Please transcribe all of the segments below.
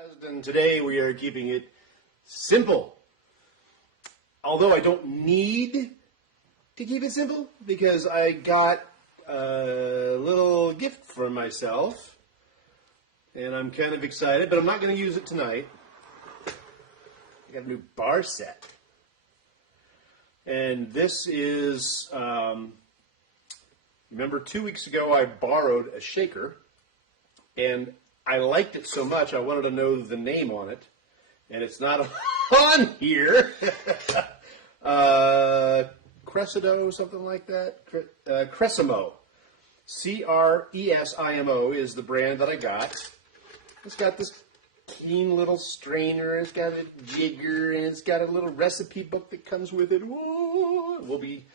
Bourbcast, and today we are keeping it simple. Although I don't need to keep it simple because I got a little gift for myself, and I'm kind of excited, but I'm not going to use it tonight. I got a new bar set, and this is, remember 2 weeks ago I borrowed a shaker, and I liked it so much I wanted to know the name on it, and it's not on here. Crescendo, something like that. Cresimo. Cresimo is the brand that I got. It's got this clean little strainer. It's got a jigger, and it's got a little recipe book that comes with it. Whoa! We'll be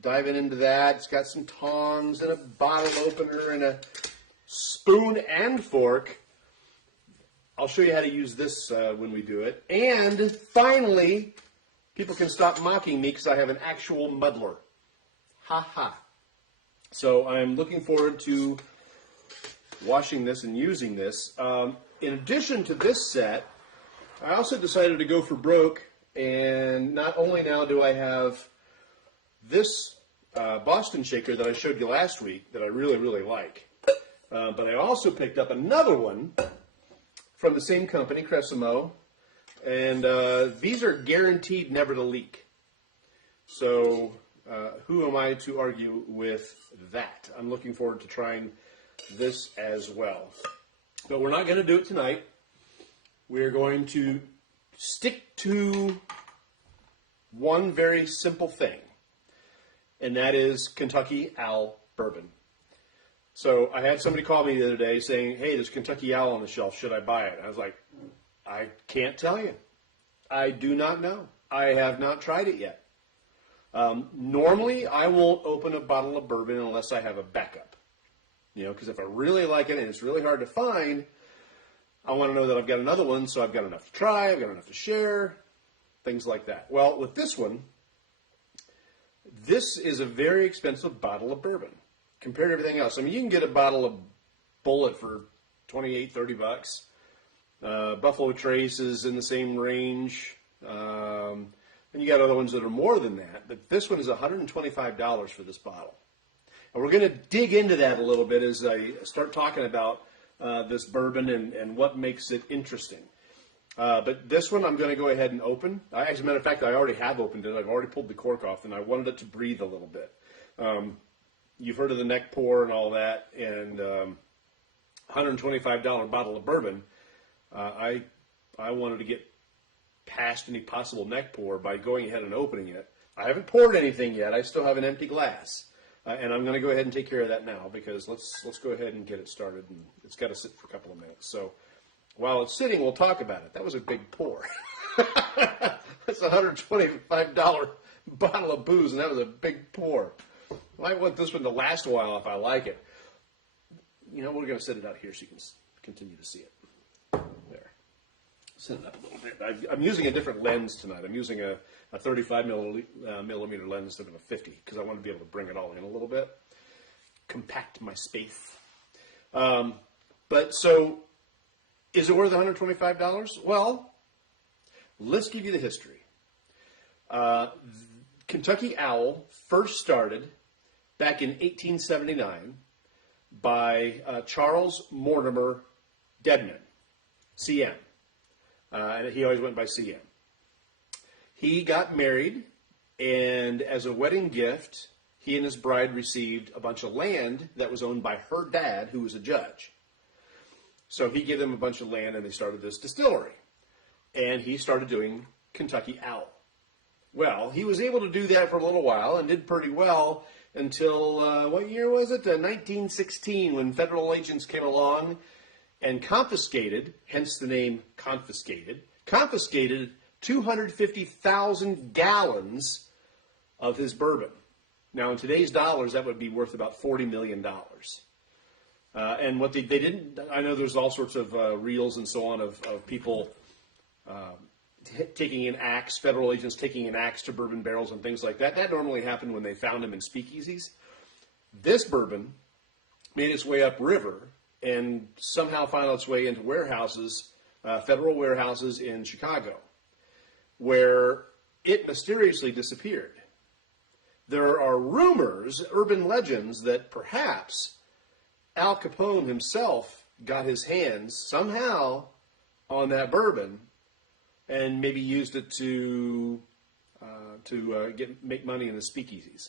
diving into that. It's got some tongs and a bottle opener and a spoon and fork. I'll show you how to use this when we do it. And finally, people can stop mocking me because I have an actual muddler. Ha ha. So I'm looking forward to washing this and using this. In addition to this set, I also decided to go for broke. And not only now do I have this Boston shaker that I showed you last week that I really, really like. But I also picked up another one from the same company, Cresimo, and these are guaranteed never to leak. So who am I to argue with that? I'm looking forward to trying this as well. But we're not going to do it tonight. We're going to stick to one very simple thing, and that is Kentucky Owl Bourbon. So I had somebody call me the other day saying, hey, there's Kentucky Owl on the shelf. Should I buy it? I was like, I can't tell you. I do not know. I have not tried it yet. Normally, I won't open a bottle of bourbon unless I have a backup. You know, because if I really like it and it's really hard to find, I want to know that I've got another one, so I've got enough to try, I've got enough to share, things like that. Well, with this one, this is a very expensive bottle of bourbon compared to everything else. I mean, you can get a bottle of Bullet for $28, $30. Buffalo Trace is in the same range. And you got other ones that are more than that. But this one is $125 for this bottle. And we're going to dig into that a little bit as I start talking about this bourbon and what makes it interesting. But this one I'm going to go ahead and open. As a matter of fact, I already have opened it. I've already pulled the cork off, and I wanted it to breathe a little bit. You've heard of the neck pour and all that, and $125 bottle of bourbon. I wanted to get past any possible neck pour by going ahead and opening it. I haven't poured anything yet. I still have an empty glass, and I'm going to go ahead and take care of that now because let's go ahead and get it started. And it's got to sit for a couple of minutes. So while it's sitting, we'll talk about it. That was a big pour. That's a $125 bottle of booze, and that was a big pour. I want this one to last a while if I like it. You know, we're going to set it out here so you can continue to see it. There. Set it up a little bit. I'm using a different lens tonight. I'm using a 35 millimeter lens instead of a 50 because I want to be able to bring it all in a little bit. Compact my space. But so, is it worth $125? Well, let's give you the history. Kentucky Owl first started back in 1879 by Charles Mortimer Dedman, CM. And he always went by CM. He got married, and as a wedding gift, he and his bride received a bunch of land that was owned by her dad, who was a judge. So he gave them a bunch of land, and they started this distillery. And he started doing Kentucky Owl. Well, he was able to do that for a little while and did pretty well until, what year was it? 1916, when federal agents came along and confiscated, hence the name Confiscated, 250,000 gallons of his bourbon. Now, in today's dollars, that would be worth about $40 million. And what they didn't, I know there's all sorts of reels and so on of people taking an axe, federal agents taking an axe to bourbon barrels and things like that. That normally happened when they found them in speakeasies. This bourbon made its way upriver and somehow found its way into warehouses federal warehouses in Chicago, where it mysteriously disappeared. There are rumors, urban legends, that perhaps Al Capone himself got his hands somehow on that bourbon and maybe used it to make money in the speakeasies.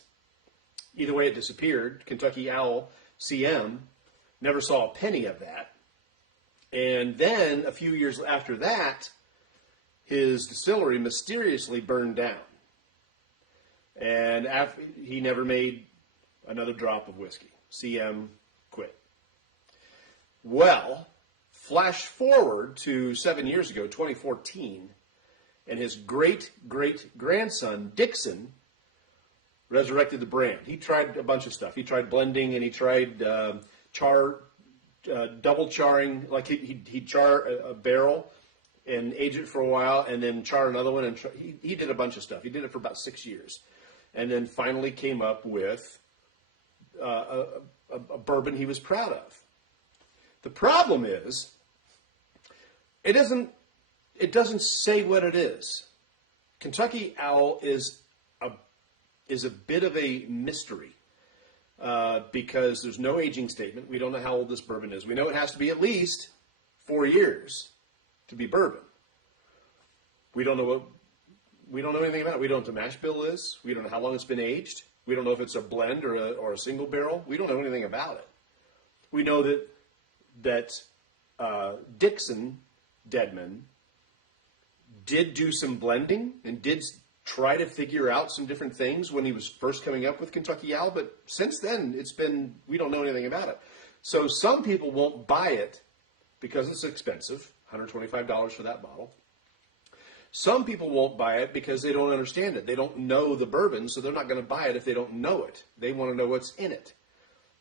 Either way, it disappeared. Kentucky Owl CM never saw a penny of that. And then, a few years after that, his distillery mysteriously burned down. And he never made another drop of whiskey. CM quit. Well, flash forward to 7 years ago, 2014, and his great-great-grandson, Dixon, resurrected the brand. He tried a bunch of stuff. He tried blending, and he tried double charring. Like he'd char a barrel and age it for a while, and then char another one. And he did a bunch of stuff. He did it for about 6 years. And then finally came up with a bourbon he was proud of. The problem is, it doesn't say what it is. Kentucky Owl is a bit of a mystery because there's no aging statement. We don't know how old this bourbon is. We know it has to be at least 4 years to be bourbon. We don't know anything about it. We don't know what the mash bill is. We don't know how long it's been aged. We don't know if it's a blend or a single barrel. We don't know anything about it. We know that Dixon Deadman did do some blending and did try to figure out some different things when he was first coming up with Kentucky Owl, but since then we don't know anything about it. So some people won't buy it because it's expensive, $125 for that bottle. Some people won't buy it because they don't understand it. They don't know the bourbon, so they're not going to buy it if they don't know it. They want to know what's in it.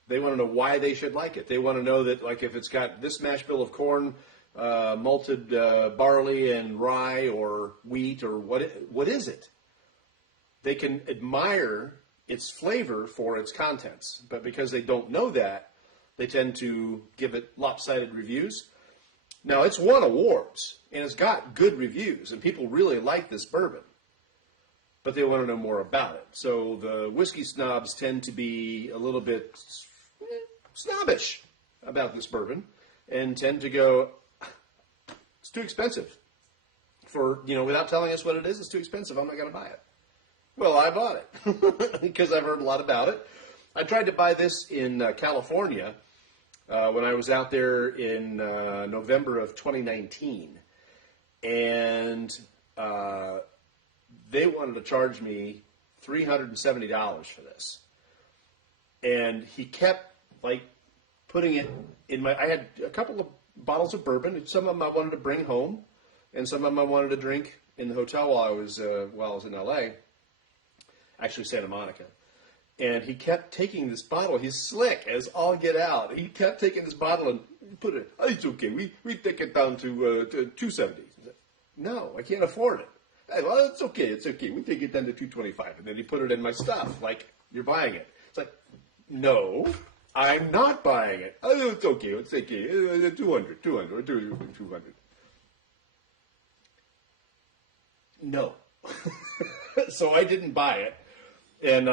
They want to know why they should like it. They want to know that, like, if it's got this mash bill of corn, malted barley and rye or wheat or what is it? They can admire its flavor for its contents, but because they don't know that, they tend to give it lopsided reviews. Now, it's won awards, and it's got good reviews, and people really like this bourbon, but they want to know more about it. So the whiskey snobs tend to be a little bit snobbish about this bourbon and tend to go, it's too expensive. Without telling us what it is, it's too expensive. I'm not going to buy it. Well, I bought it because I've heard a lot about it. I tried to buy this in California when I was out there in November of 2019, and they wanted to charge me $370 for this. And he kept, putting it in I had a couple of bottles of bourbon. Some of them I wanted to bring home, and some of them I wanted to drink in the hotel while I was in L.A., actually Santa Monica. And he kept taking this bottle. He's slick as all get out. He kept taking this bottle and put it, oh, it's okay. We take it down to $270. No, I can't afford it. Hey, well, it's okay. It's okay. We take it down to $225. And then he put it in my stuff, like, you're buying it. It's like, no, I'm not buying it. Oh, it's okay. It's okay. 200, 200. No. So I didn't buy it. And,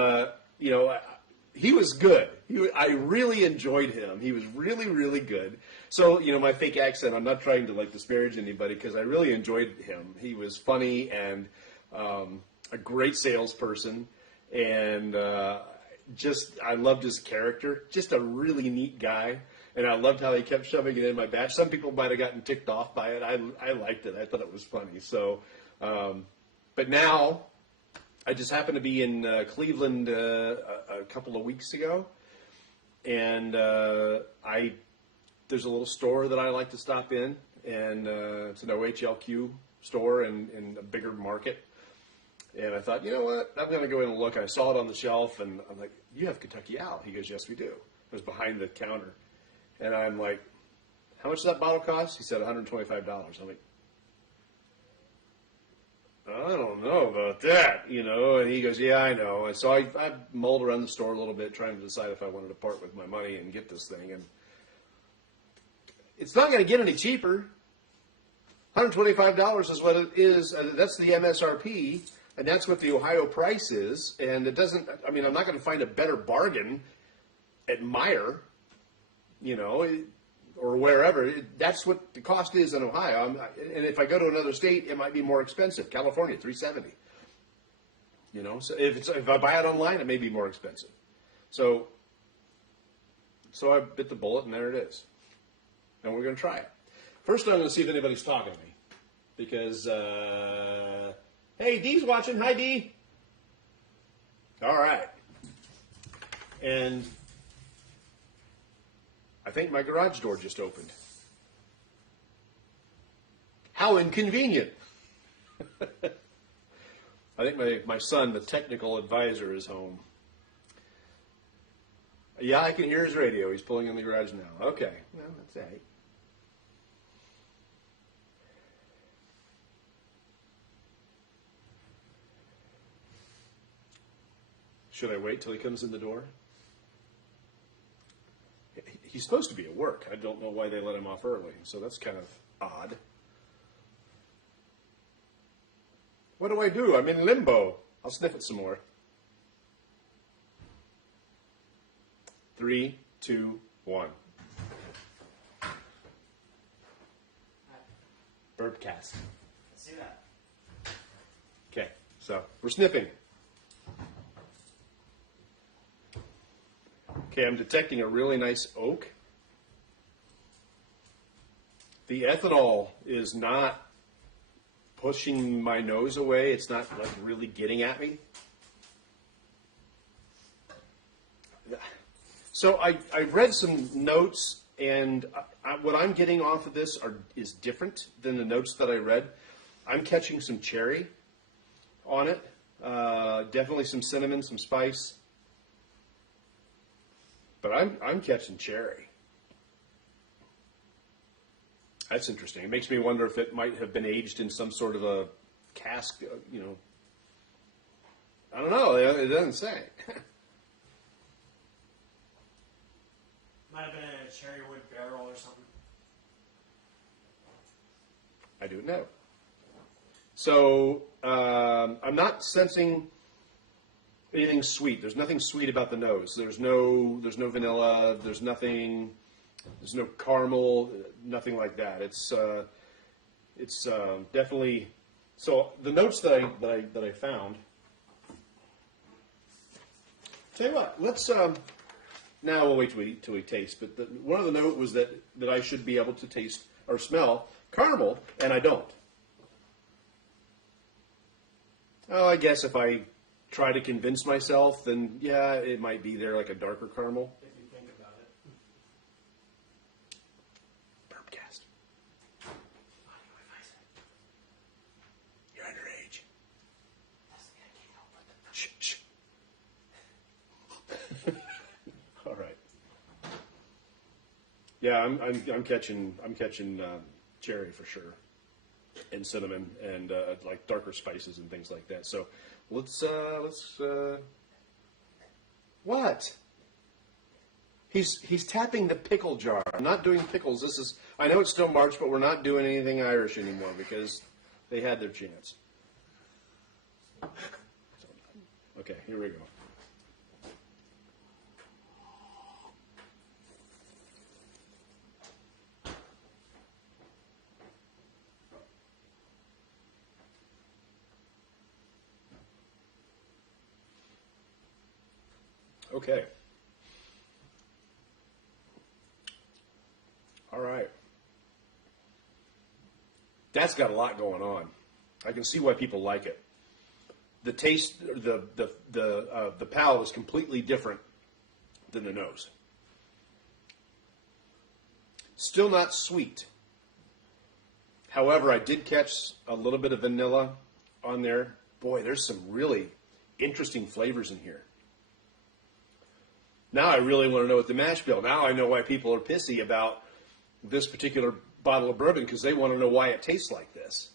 he was good. I really enjoyed him. He was really, really good. So, my fake accent, I'm not trying to, disparage anybody because I really enjoyed him. He was funny and a great salesperson. And I loved his character. Just a really neat guy. And I loved how he kept shoving it in my batch. Some people might have gotten ticked off by it. I liked it. I thought it was funny. So, but now, I just happened to be in Cleveland a couple of weeks ago, and there's a little store that I like to stop in, and it's an OHLQ store in a bigger market. And I thought, you know what, I'm going to go in and look. I saw it on the shelf, and I'm like, you have Kentucky Owl? He goes, yes, we do. It was behind the counter. And I'm like, how much does that bottle cost? He said $125. I'm like, I don't know about that, and he goes, yeah, I know. And so I mulled around the store a little bit trying to decide if I wanted to part with my money and get this thing. And it's not going to get any cheaper. $125 is what it is. That's the MSRP, and that's what the Ohio price is. And it doesn't, I mean, I'm not going to find a better bargain at Meijer, you know, or wherever. That's what the cost is in Ohio. And if I go to another state, it might be more expensive. California, $370. You know, so if I buy it online, it may be more expensive. So I bit the bullet, and there it is. And we're going to try it. First, I'm going to see if anybody's talking to me. Because, hey, Dee's watching. Hi, Dee. All right. And I think my garage door just opened. How inconvenient. I think my son, the technical advisor, is home. Yeah, I can hear his radio. He's pulling in the garage now. Okay. Well, that's all right. Should I wait till he comes in the door? He's supposed to be at work. I don't know why they let him off early, so that's kind of odd. What do I do? I'm in limbo. I'll sniff it some more. 3, 2, 1. Bourbcast. Let's see that. Okay, so we're sniffing. Okay, I'm detecting a really nice oak. The ethanol is not pushing my nose away. It's not like really getting at me. So I read some notes, and what I'm getting off of this is different than the notes that I read. I'm catching some cherry on it. Definitely some cinnamon, some spice. But I'm catching cherry. That's interesting. It makes me wonder if it might have been aged in some sort of a cask, you know. I don't know. It doesn't say. Might have been in a cherry wood barrel or something. I don't know. So I'm not sensing anything sweet. There's nothing sweet about the nose. There's no vanilla. There's no caramel. Nothing like that. It's definitely. So the notes that I found. Tell you what. Let's. Now we'll wait till we taste. But one of the note was that I should be able to taste or smell caramel, and I don't. Oh, I guess if I try to convince myself, then yeah, it might be there, like a darker caramel. If you think about it. Bourbcast. Audio advice. You're underage. Shh, shh. All right. Yeah, I'm catching cherry for sure, and cinnamon, and like darker spices and things like that. So let's what? He's tapping the pickle jar. I'm not doing pickles. I know it's still March, but we're not doing anything Irish anymore because they had their chance. Okay, here we go. Okay. All right. That's got a lot going on. I can see why people like it. The taste, the palate is completely different than the nose. Still not sweet. However, I did catch a little bit of vanilla on there. Boy, there's some really interesting flavors in here. Now I really want to know what the mash bill. Now I know why people are pissy about this particular bottle of bourbon, because they want to know why it tastes like this.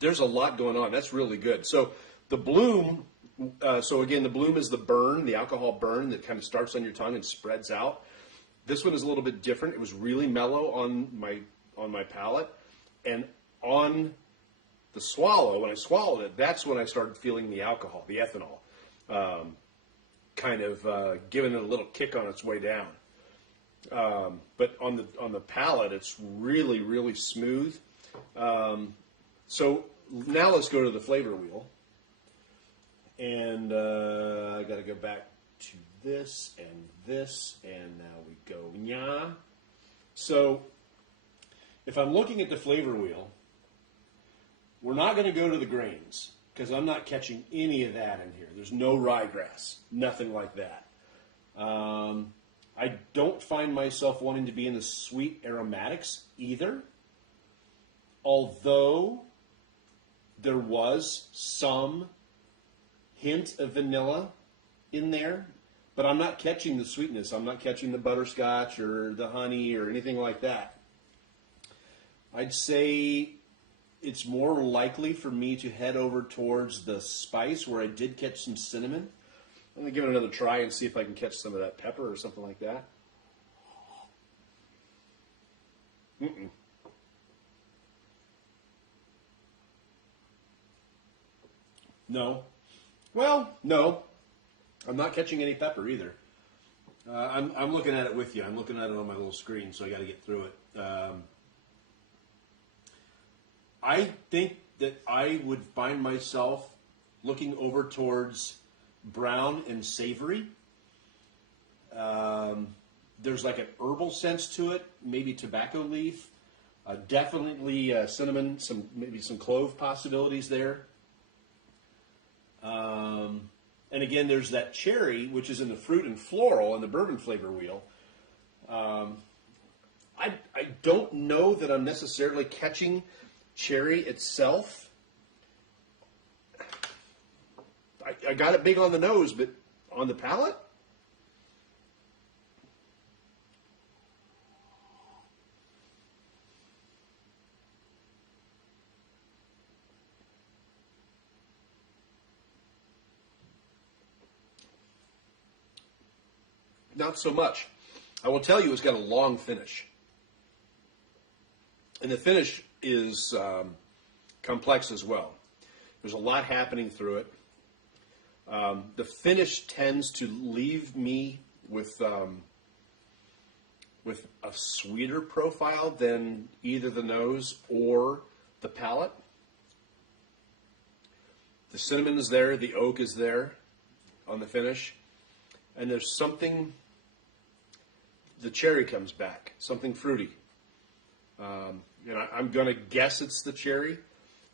There's a lot going on. That's really good. So the bloom, the bloom is the burn, the alcohol burn that kind of starts on your tongue and spreads out. This one is a little bit different. It was really mellow on my palate, and on the swallow, when I swallowed it, that's when I started feeling the alcohol, the ethanol, kind of giving it a little kick on its way down. But on the palate, it's really, really smooth. So now let's go to the flavor wheel. And I got to go back to this, and now we go, nya. So if I'm looking at the flavor wheel, we're not going to go to the grains, because I'm not catching any of that in here. There's no ryegrass, nothing like that. I don't find myself wanting to be in the sweet aromatics either, although there was some hint of vanilla in there, but I'm not catching the sweetness. I'm not catching the butterscotch or the honey or anything like that. I'd say it's more likely for me to head over towards the spice, where I did catch some cinnamon. I'm going to give it another try and see if I can catch some of that pepper or something like that. Mm-mm. No. Well, no. I'm not catching any pepper either. I'm looking at it with you. I'm looking at it on my little screen, so I got to get through it. I think that I would find myself looking over towards brown and savory. There's like an herbal sense to it, maybe tobacco leaf, definitely cinnamon, maybe some clove possibilities there. And again, there's that cherry, which is in the fruit and floral in the bourbon flavor wheel. I don't know that I'm necessarily catching cherry itself. I got it big on the nose, but on the palate? Not so much. I will tell you, it's got a long finish. And the finish is complex as well. There's a lot happening through it. The finish tends to leave me with a sweeter profile than either the nose or the palate. The cinnamon is there, the oak is there on the finish, and there's something. The cherry comes back, something fruity. I'm going to guess it's the cherry.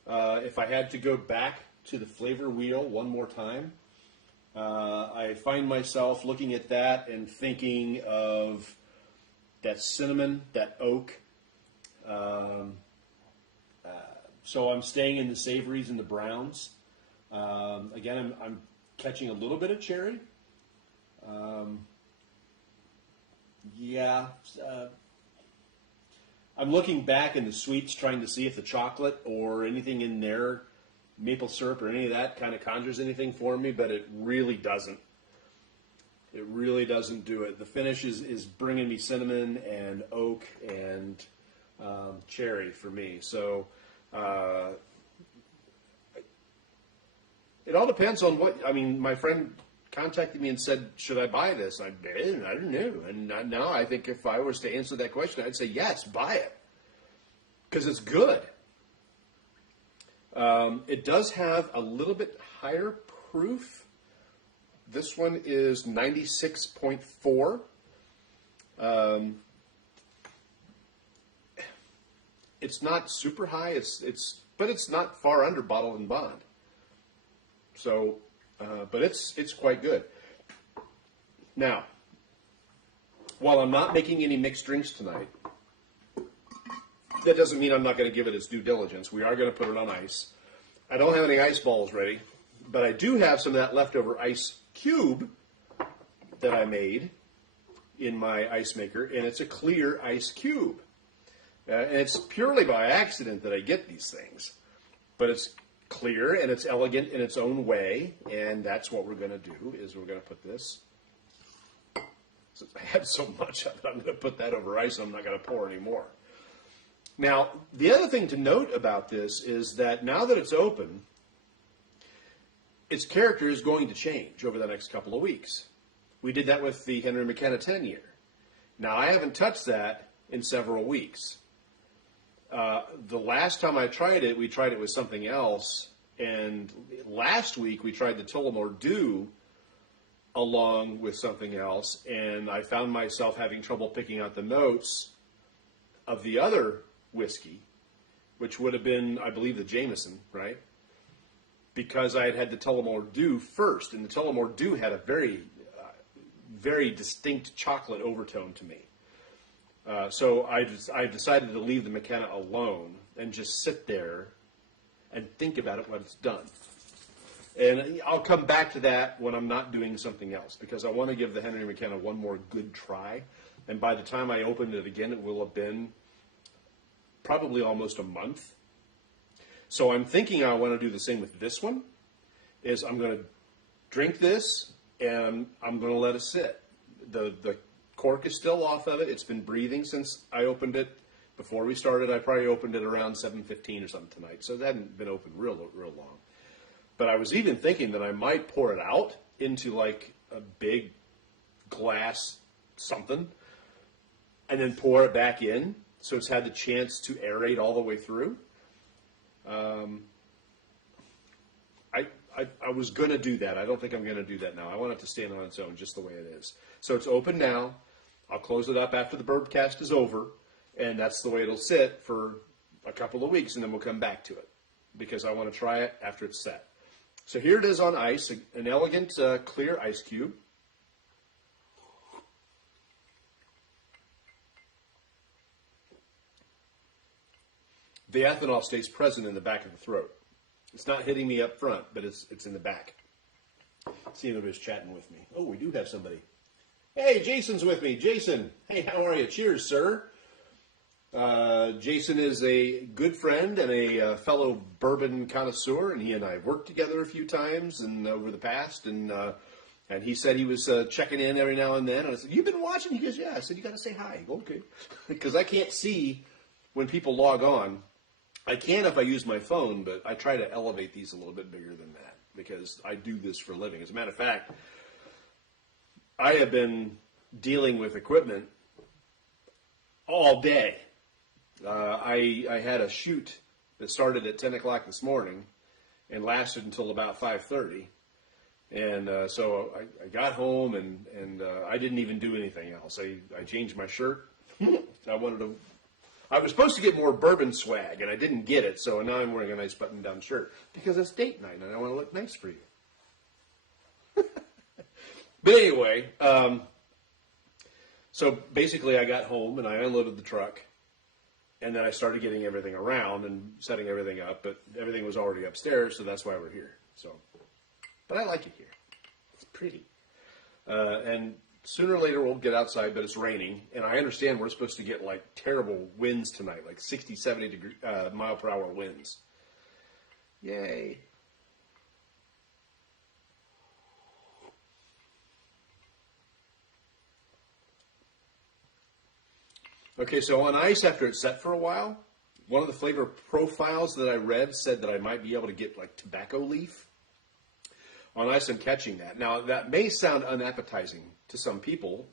If I had to go back to the flavor wheel one more time, I find myself looking at that and thinking of that cinnamon, that oak. So I'm staying in the savories and the browns. Again, I'm catching a little bit of cherry. I'm looking back in the sweets, trying to see if the chocolate or anything in there, maple syrup or any of that, kind of conjures anything for me, but it really doesn't. It really doesn't do it. The finish is bringing me cinnamon and oak and cherry for me. So it all depends on my friend contacted me and said, should I buy this? I don't know. And now I think if I was to answer that question, I'd say, yes, buy it. Because it's good. It does have a little bit higher proof. This one is 96.4. It's not super high, but it's not far under bottle and bond. So, but it's quite good. Now, while I'm not making any mixed drinks tonight, that doesn't mean I'm not going to give it its due diligence. We are going to put it on ice. I don't have any ice balls ready, but I do have some of that leftover ice cube that I made in my ice maker, and it's a clear ice cube. And it's purely by accident that I get these things, but it's clear and it's elegant in its own way, and that's what we're going to do, is we're going to put this Since I have so much of it, I'm going to put that over ice and I'm not going to pour any more. Now, the other thing to note about this is that now that it's open, its character is going to change over the next couple of weeks. We did that with the Henry McKenna 10-year. Now, I haven't touched that in several weeks. The last time I tried it, we tried it with something else. And last week, we tried the Tullamore Dew along with something else. And I found myself having trouble picking out the notes of the other whiskey, which would have been, I believe, the Jameson, right? Because I had had the Tullamore Dew first. And the Tullamore Dew had a very, very distinct chocolate overtone to me. So I decided to leave the McKenna alone and just sit there and think about it when it's done. And I'll come back to that when I'm not doing something else, because I want to give the Henry McKenna one more good try. And by the time I open it again, it will have been probably almost a month. So I'm thinking I want to do the same with this one, is I'm going to drink this and I'm going to let it sit. The cork is still off of it. It's been breathing since I opened it. Before we started, I probably opened it around 7:15 or something tonight. So it hadn't been open real long. But I was even thinking that I might pour it out into like a big glass something and then pour it back in so it's had the chance to aerate all the way through. I was going to do that. I don't think I'm going to do that now. I want it to stand on its own just the way it is. So it's open now. I'll close it up after the Bourbcast is over, and that's the way it'll sit for a couple of weeks, and then we'll come back to it because I want to try it after it's set. So here it is on ice, an elegant clear ice cube. The ethanol stays present in the back of the throat. It's not hitting me up front, but it's in the back. Let's see if anybody's chatting with me. Oh, we do have somebody. Hey, Jason's with me. Jason, hey, how are you? Cheers, sir. Jason is a good friend and a fellow bourbon connoisseur, and he and I have worked together a few times and over the past, and he said he was checking in every now and then. And I said, "You've been watching?" He goes, "Yeah." I said, "You got to say hi." Okay. Because I can't see when people log on. I can if I use my phone, but I try to elevate these a little bit bigger than that because I do this for a living. As a matter of fact, I have been dealing with equipment all day. I had a shoot that started at 10 o'clock this morning and lasted until about 5:30. And so I got home and I didn't even do anything else. I changed my shirt. I was supposed to get more bourbon swag, and I didn't get it, so now I'm wearing a nice button-down shirt because it's date night, and I want to look nice for you. But anyway, so basically I got home, and I unloaded the truck, and then I started getting everything around and setting everything up, but everything was already upstairs, so that's why we're here. But I like it here. It's pretty. And sooner or later we'll get outside, but it's raining, and I understand we're supposed to get like terrible winds tonight, like 60, 70 mile per hour winds. Yay. Okay, so on ice after it's set for a while, one of the flavor profiles that I read said that I might be able to get like tobacco leaf. On ice, I'm catching that. Now, that may sound unappetizing to some people,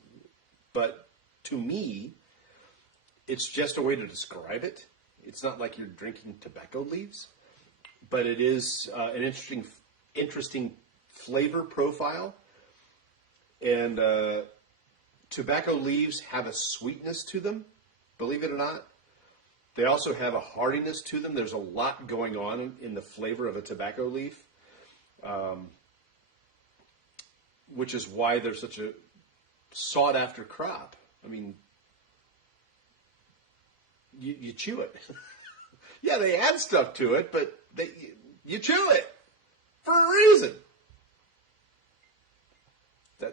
but to me, it's just a way to describe it. It's not like you're drinking tobacco leaves, but it is an interesting flavor profile. And tobacco leaves have a sweetness to them, believe it or not. They also have a hardiness to them. There's a lot going on in the flavor of a tobacco leaf. Which is why they're such a sought-after crop. I mean, you chew it. Yeah, they add stuff to it, but you chew it for a reason.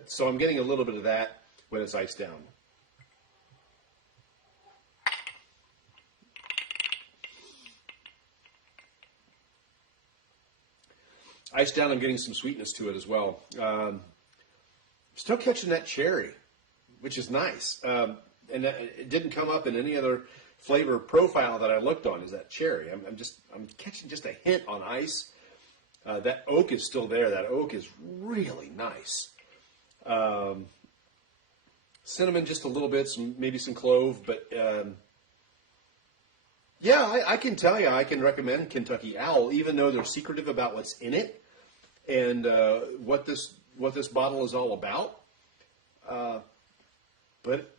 So I'm getting a little bit of that when it's iced down. Iced down, I'm getting some sweetness to it as well. Still catching that cherry. which is nice. And it didn't come up in any other flavor profile that I looked on. Is that cherry? I'm catching just a hint on ice. That oak is still there. That oak is really nice. Cinnamon just a little bit, maybe some clove, but yeah, I can tell you, I can recommend Kentucky Owl, even though they're secretive about what's in it and what this bottle is all about. But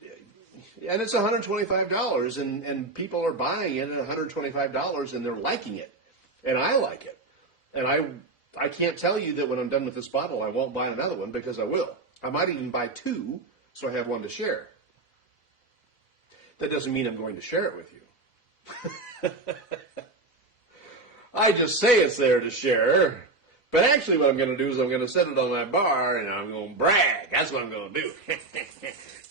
it's $125, and people are buying it at $125, and they're liking it, and I like it, and I can't tell you that when I'm done with this bottle, I won't buy another one, because I will. I might even buy two, so I have one to share. That doesn't mean I'm going to share it with you. I just say it's there to share, but actually what I'm going to do is I'm going to set it on my bar, and I'm going to brag. That's what I'm going to do.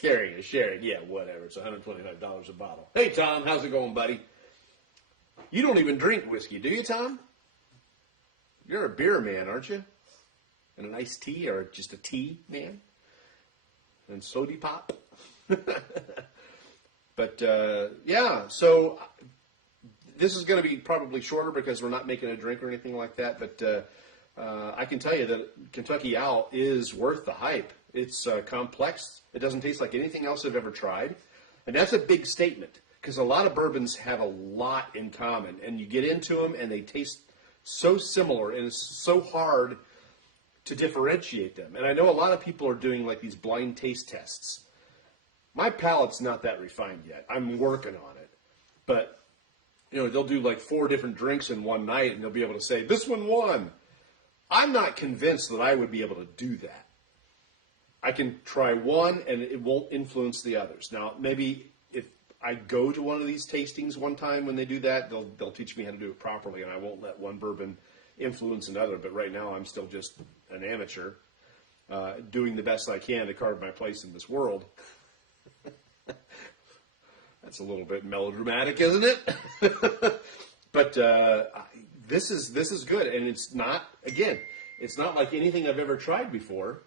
Carrying and sharing, yeah, whatever. It's $125 a bottle. Hey, Tom, how's it going, buddy? You don't even drink whiskey, do you, Tom? You're a beer man, aren't you? And an iced tea, or just a tea man? And soda pop? But, yeah, so this is going to be probably shorter because we're not making a drink or anything like that, but I can tell you that Kentucky Owl is worth the hype. It's complex. It doesn't taste like anything else I've ever tried. And that's a big statement, because a lot of bourbons have a lot in common. And you get into them, and they taste so similar, and it's so hard to differentiate them. And I know a lot of people are doing like these blind taste tests. My palate's not that refined yet. I'm working on it. But, you know, they'll do like 4 different drinks in one night, and they'll be able to say, this one won. I'm not convinced that I would be able to do that. I can try one, and it won't influence the others. Now, maybe if I go to one of these tastings one time when they do that, they'll teach me how to do it properly, and I won't let one bourbon influence another. But right now, I'm still just an amateur doing the best I can to carve my place in this world. That's a little bit melodramatic, isn't it? But this is good, and it's not like anything I've ever tried before.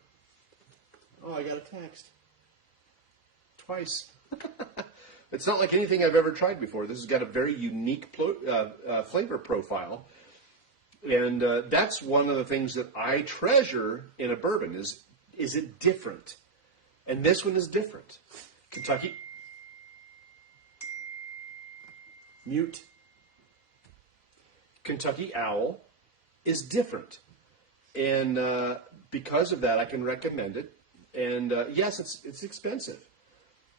Oh, I got a text. Twice. It's not like anything I've ever tried before. This has got a very unique flavor profile. And that's one of the things that I treasure in a bourbon is it different? And this one is different. Kentucky. Mute. Kentucky Owl is different. And because of that, I can recommend it. And yes, it's expensive.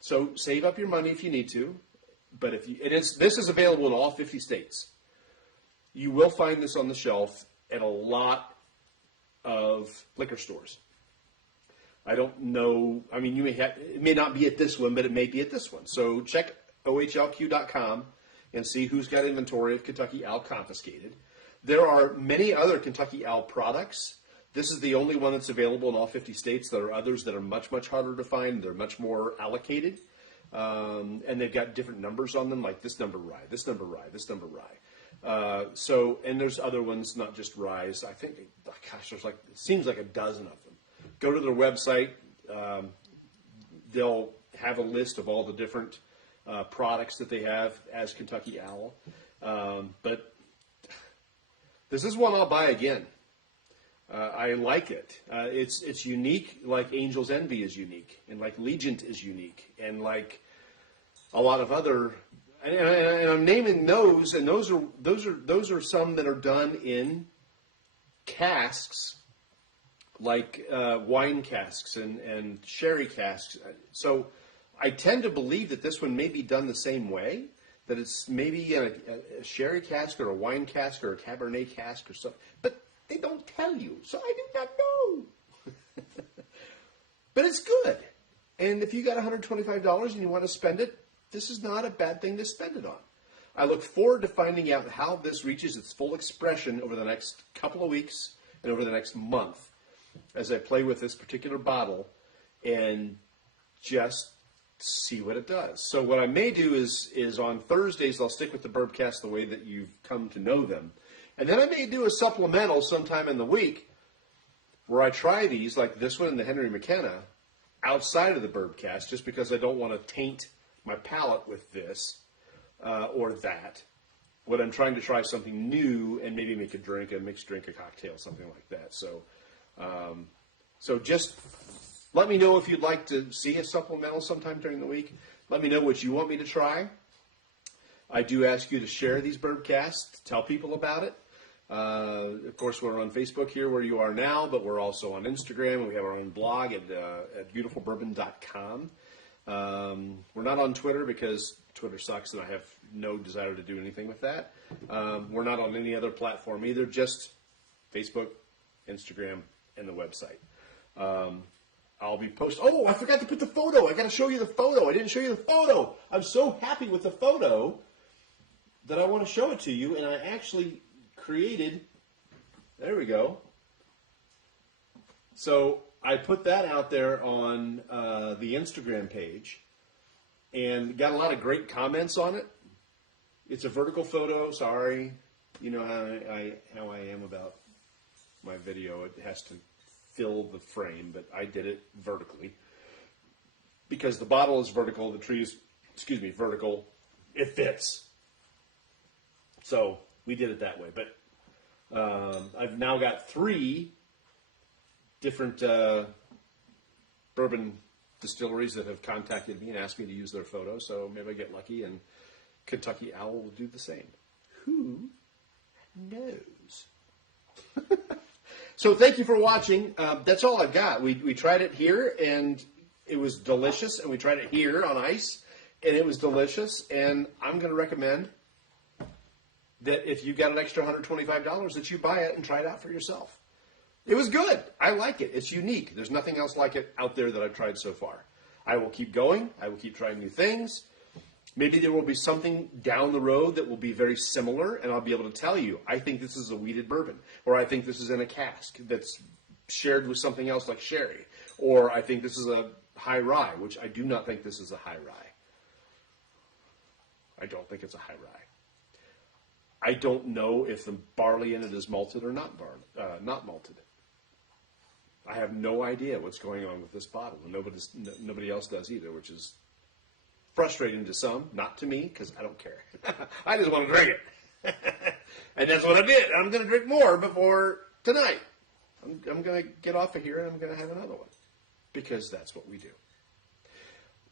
So save up your money if you need to. But this is available in all 50 states. You will find this on the shelf at a lot of liquor stores. I don't know. I mean, it may not be at this one, but it may be at this one. So check ohlq.com and see who's got inventory of Kentucky Owl Confiscated. There are many other Kentucky Owl products. This is the only one that's available in all 50 states. There are others that are much, much harder to find. They're much more allocated. And they've got different numbers on them, like this number rye, this number rye, this number rye. And there's other ones, not just ryes. I think, it seems like a dozen of them. Go to their website. They'll have a list of all the different products that they have as Kentucky Owl. But this is one I'll buy again. I like it. It's unique, like Angel's Envy is unique, and like Legent is unique, and like a lot of other. And I'm naming those, and those are some that are done in casks, like wine casks and sherry casks. So I tend to believe that this one may be done the same way. That it's maybe a sherry cask or a wine cask or a Cabernet cask or something, but they don't tell you, so I do not know. But it's good. And if you got $125 and you want to spend it, this is not a bad thing to spend it on. I look forward to finding out how this reaches its full expression over the next couple of weeks and over the next month as I play with this particular bottle and just see what it does. So what I may do is on Thursdays, I'll stick with the Bourbcast the way that you've come to know them. And then I may do a supplemental sometime in the week where I try these, like this one and the Henry McKenna, outside of the Bourbcast, just because I don't want to taint my palate with this or that. What I'm trying to try something new and maybe make a mixed drink, a cocktail, something like that. So, so just let me know if you'd like to see a supplemental sometime during the week. Let me know what you want me to try. I do ask you to share these Bourbcasts, tell people about it. Of course, we're on Facebook here where you are now, but we're also on Instagram, and we have our own blog at beautifulbourbon.com. We're not on Twitter because Twitter sucks, and I have no desire to do anything with that. We're not on any other platform either, just Facebook, Instagram, and the website. I'll be posting. Oh, I forgot to put the photo. I got to show you the photo. I didn't show you the photo. I'm so happy with the photo that I want to show it to you, and I actually created. There we go. So I put that out there on the Instagram page, and got a lot of great comments on it. It's a vertical photo. Sorry, you know how I am about my video. It has to fill the frame, but I did it vertically because the bottle is vertical, the tree is, vertical. It fits. So we did it that way. But I've now got 3 different bourbon distilleries that have contacted me and asked me to use their photo. So maybe I get lucky and Kentucky Owl will do the same. Who knows? So thank you for watching. That's all I've got. We tried it here, and it was delicious. And we tried it here on ice, and it was delicious. And I'm going to recommend that if you've got an extra $125, that you buy it and try it out for yourself. It was good. I like it. It's unique. There's nothing else like it out there that I've tried so far. I will keep going. I will keep trying new things. Maybe there will be something down the road that will be very similar, and I'll be able to tell you, I think this is a wheated bourbon, or I think this is in a cask that's shared with something else like sherry, or I think this is a high rye, which I do not think this is a high rye. I don't think it's a high rye. I don't know if the barley in it is malted or not malted. I have no idea what's going on with this bottle, and nobody else does either, which is frustrating to some, not to me, because I don't care. I just want to drink it. And that's what I did. I'm going to drink more before tonight. I'm going to get off of here, and I'm going to have another one, because that's what we do.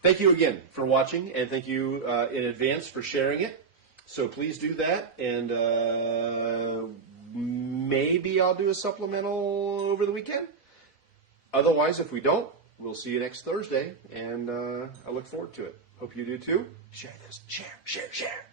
Thank you again for watching, and thank you in advance for sharing it. So please do that, and maybe I'll do a supplemental over the weekend. Otherwise, if we don't, we'll see you next Thursday, and I look forward to it. Hope you do too. Share this. Share.